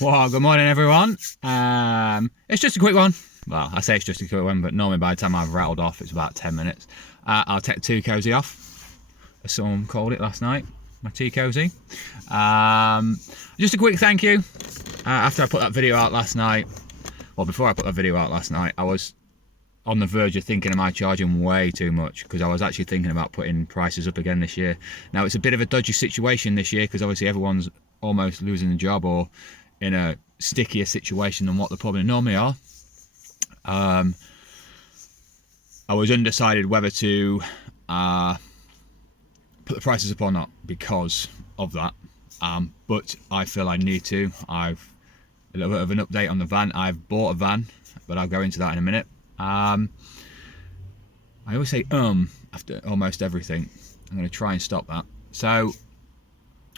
Well, good morning, everyone. It's just a quick one. Well, I say it's just a quick one, but normally by the time I've rattled off, it's about 10 minutes. I'll take the tea cozy off, as someone called it last night. My tea cozy. Just a quick thank you. After I put that video out last night, well, before I put that video out last night, I was on the verge of thinking, am I charging way too much? Because I was actually thinking about putting prices up again this year. Now, it's a bit of a dodgy situation this year because obviously everyone's almost losing a job or in a stickier situation than what they probably normally are. I was undecided whether to put the prices up or not because of that. But I feel I need to. I've a little bit of an update on the van. I've bought a van, but I'll go into that in a minute. I always say after almost everything. I'm going to try and stop that. So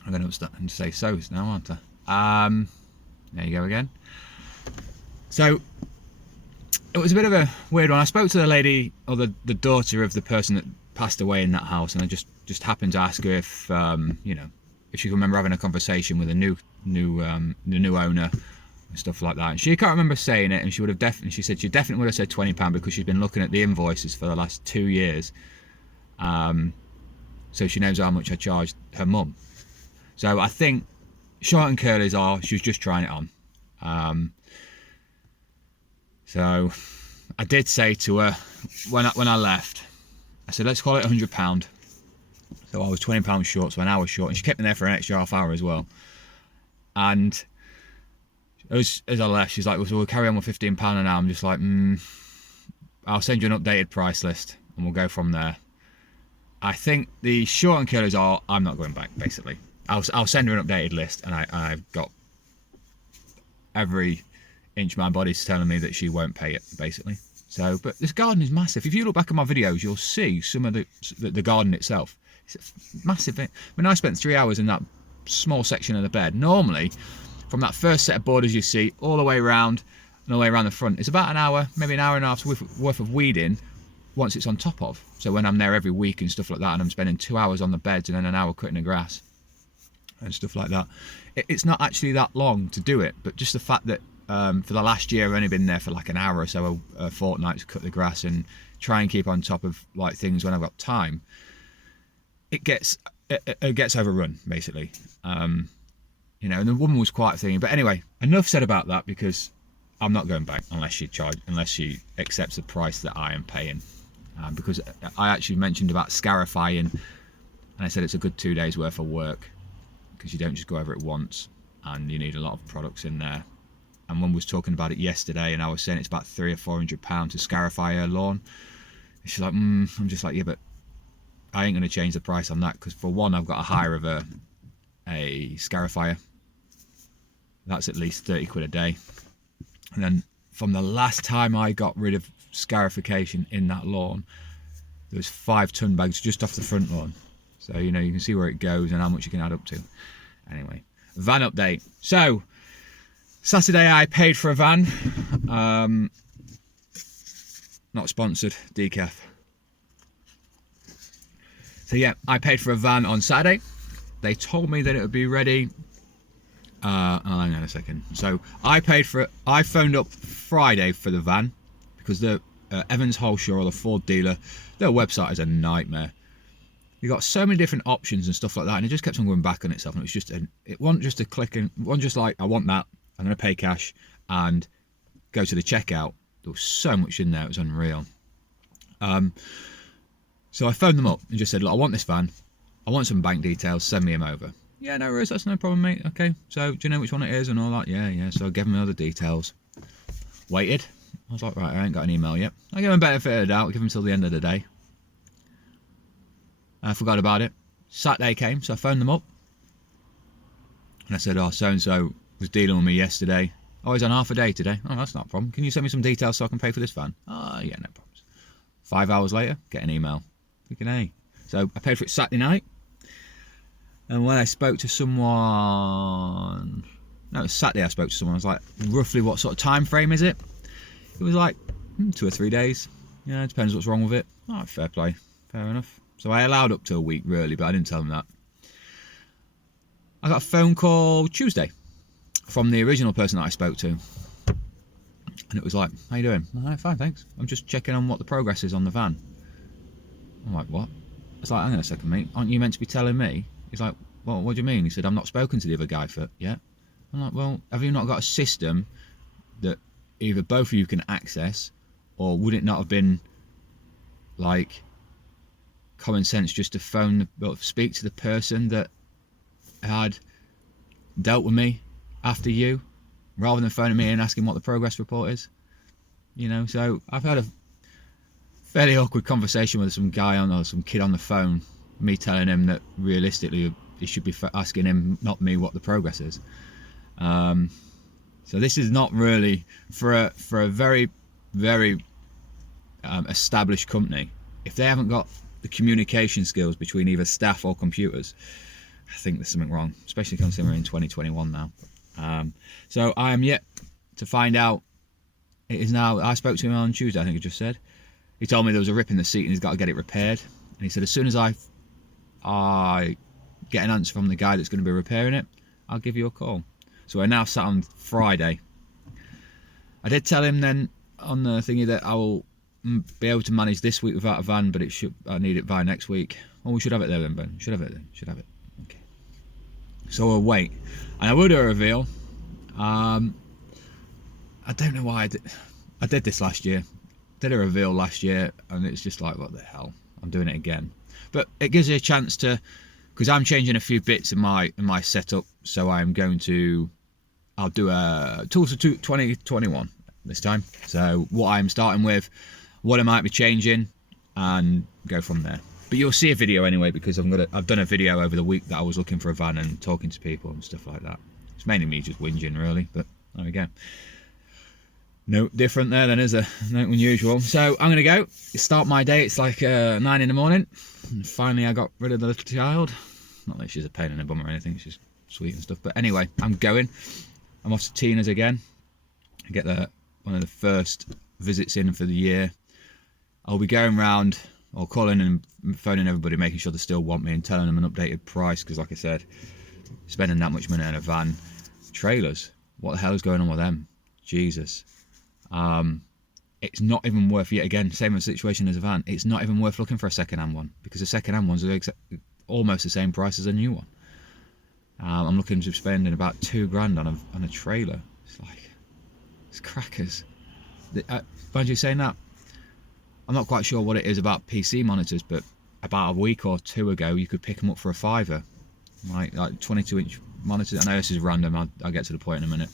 I'm going to stop and say so's now, aren't I? There you go again. So it was a bit of a weird one. I spoke to the lady, or the daughter of the person that passed away in that house, and I just happened to ask her if if she could remember having a conversation with the new owner and stuff like that. And she can't remember saying it, and she would have she said she definitely would have said £20 because she's been looking at the invoices for the last 2 years. So she knows how much I charged her mum. So I think short and curlies are she was just trying it on. So I did say to her when I left, I said let's call it £100. So I was £20 short, so an hour short, and she kept me there for an extra half hour as well. And as I left, she's like, well, so we'll carry on with £15 an hour. I'm just like, I'll send you an updated price list and we'll go from there. I think the short and curlies are I'm not going back, basically. I'll send her an updated list, and I've got every inch of my body's telling me that she won't pay it, basically. So, but this garden is massive. If you look back at my videos, you'll see some of the garden itself. It's a massive thing. I mean, I spent 3 hours in that small section of the bed. Normally, from that first set of borders you see all the way around and all the way around the front, it's about an hour, maybe an hour and a half's worth of weeding once it's on top of. So when I'm there every week and stuff like that, and I'm spending 2 hours on the beds and then an hour cutting the grass and stuff like that, it's not actually that long to do it. But just the fact that for the last year I've only been there for like an hour or so a fortnight to cut the grass and try and keep on top of like things when I've got time, it gets overrun, basically. And the woman was quite thinking. But anyway, enough said about that, because I'm not going back unless she accepts the price that I am paying. Because I actually mentioned about scarifying, and I said it's a good 2 days worth of work, because you don't just go over it once, and you need a lot of products in there. And one was talking about it yesterday, and I was saying it's about £300 or £400 to scarify her lawn. And she's like, I'm just like, yeah, but I ain't going to change the price on that, because for one, I've got to hire of a scarifier. That's at least 30 quid a day. And then from the last time I got rid of scarification in that lawn, there was 5 ton bags just off the front lawn. So, you can see where it goes and how much you can add up to. Anyway, van update. So, Saturday I paid for a van. Not sponsored, decaf. So yeah, I paid for a van on Saturday. They told me that it would be ready. Hang on a second. So I phoned up Friday for the van, because the Evans Holshaw, or the Ford dealer, their website is a nightmare. You got so many different options and stuff like that, and it just kept on going back on itself. And it wasn't just a click, and it wasn't just like, I want that, I'm going to pay cash and go to the checkout. There was so much in there, it was unreal. So I phoned them up and just said, look, I want this van, I want some bank details, send me them over. Yeah, no worries, that's no problem, mate. Okay, so do you know which one it is and all that? Yeah. So I gave them all the details. Waited. I was like, right, I ain't got an email yet. I gave them benefit of the doubt, give them till the end of the day. I forgot about it. Saturday came, so I phoned them up. And I said, so-and-so was dealing with me yesterday. Oh, he's on half a day today. Oh, that's not a problem. Can you send me some details so I can pay for this van? Oh, yeah, no problems. 5 hours later, get an email. Freaking A. So I paid for it Saturday night. And when I spoke to someone... No, it was Saturday I spoke to someone. I was like, roughly what sort of time frame is it? It was like 2 or 3 days. Yeah, it depends what's wrong with it. Oh, fair play. Fair enough. So I allowed up to a week, really, but I didn't tell them that. I got a phone call Tuesday from the original person that I spoke to. And it was like, how you doing? I'm like, fine, thanks. I'm just checking on what the progress is on the van. I'm like, what? It's like, hang on a second, mate. Aren't you meant to be telling me? He's like, well, what do you mean? He said, I'm not spoken to the other guy for yet. I'm like, well, have you not got a system that either both of you can access, or would it not have been like common sense just to speak to the person that had dealt with me after you, rather than phoning me and asking what the progress report is? You know, so I've had a fairly awkward conversation with some guy or some kid on the phone, me telling him that realistically he should be asking him, not me, what the progress is. So this is not really for a very, very established company. If they haven't got the communication skills between either staff or computers, I think there's something wrong, especially considering in 2021 now. So I am yet to find out. It is now, I spoke to him on Tuesday, I think I just said. He told me there was a rip in the seat and he's got to get it repaired. And he said, as soon as I get an answer from the guy that's going to be repairing it, I'll give you a call. So we're now sat on Friday. I did tell him then on the thingy that I will be able to manage this week without a van, but I need it by next week. Oh, we should have it there then, Ben. Should have it then. Should have it. Okay. So we'll wait. And I will do a reveal. I don't know why I did this last year. Did a reveal last year, and it's just like, what the hell? I'm doing it again. But it gives you a chance to, because I'm changing a few bits in my setup. So I'll do a Tools of 2021 this time. So what I'm starting with, what I might be changing, and go from there. But you'll see a video anyway, because I've done a video over the week that I was looking for a van and talking to people and stuff like that. It's mainly me just whinging really, but there we go. No different there then, is there? No unusual. So I'm gonna go start my day. It's like 9 in the morning. And finally I got rid of the little child. Not that she's a pain in the bum or anything, she's sweet and stuff. But anyway, I'm going. I'm off to Tina's again. I get one of the first visits in for the year. I'll be going round or calling and phoning everybody, making sure they still want me and telling them an updated price, because like I said, spending that much money on a van. Trailers, what the hell is going on with them? Jesus. It's not even worth, yet again, same situation as a van, it's not even worth looking for a second-hand one, because the second-hand ones are almost the same price as a new one. I'm looking to spending about $2,000 on a trailer. It's crackers. Mind you saying that, I'm not quite sure what it is about PC monitors, but about a week or two ago you could pick them up for a £5, like 22-inch monitors. I know this is random, I'll get to the point in a minute.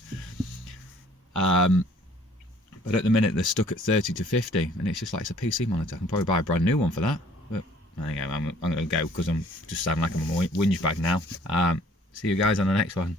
But at the minute they're stuck at 30 to 50, and it's just like, it's a PC monitor. I can probably buy a brand new one for that. But anyway, I'm going to go because I'm just sounding like I'm a whinge bag now. See you guys on the next one.